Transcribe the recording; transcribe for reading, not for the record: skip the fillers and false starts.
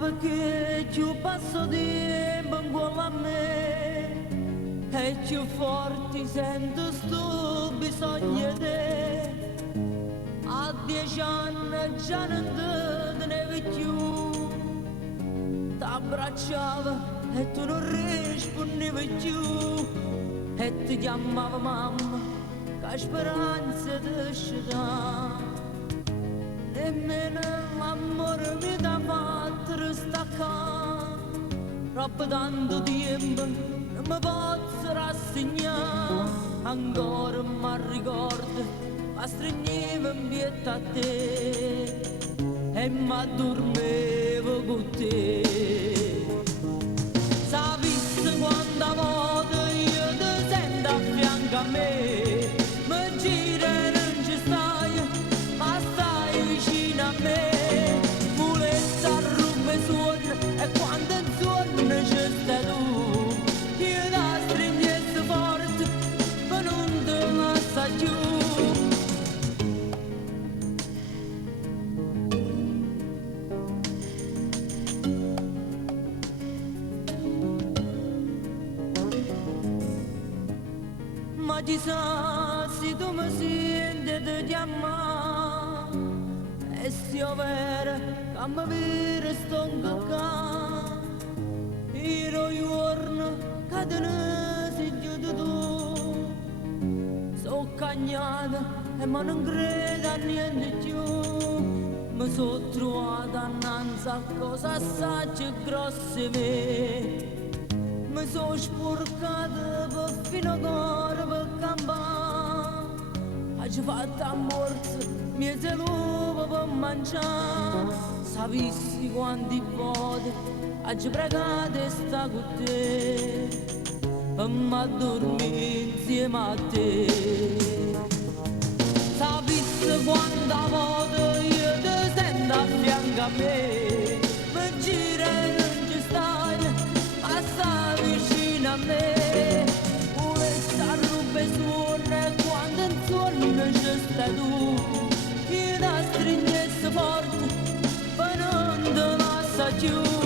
perché più passo tempo ancora a me e più forti sento sto bisogno di te. A 10 anni già non te ne vedo più, t'abbracciavo e tu non rispondevi più e ti chiamavo mamma che speranza ti scetà. Nemmeno l'amore mi dà fatto restaccare, troppo tanto tempo non mi posso rassegnare. Ancora mi ricordo, ma stringevo in pietà a te e mi addormevo con te. Sapessi quanta volta io ti sento a fianco a me, mi gira e non ci stai, ma stai vicino a me. Volessi a ruba i suoni e quando in suono c'è stai tu, io ti stringessi forte ma non ti lascio più. Ma chissà se tu mi senti di chiamare e se io vero che mi vero sto incaccando. Il giorno che te ne sei giunto tu, sono cagnata e ma non credo a niente più. Mi sono trovata innanzi a cose assai grosse me. Mi sono sporcata per fino a cuore per campare. Oggi fatto a morte, mi lupo per mangiare. Sapessi quanti volte oggi pregato e sta con te per m'addormire insieme a te. Sapessi quanta volte io ti sento a fianco a me, mi gira e non ci stai, ma stai vicino a me. Volessi a ruba i suoni e quando in suono c'è stai tu, io ti stringessi forte ma non ti lascio più.